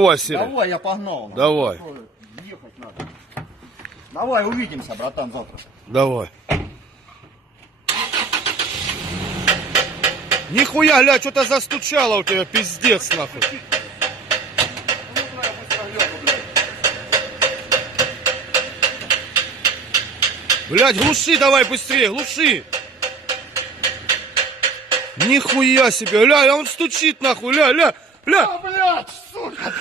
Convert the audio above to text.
Давай, Серый. Давай, я погнал. Давай. Ехать надо. Давай, увидимся, братан, завтра. Давай. Нихуя, ля, что-то застучало у тебя, пиздец, нахуй. Блядь, глуши давай быстрее, глуши. Нихуя себе, ля, он стучит, нахуй, ля. А, блядь, сука!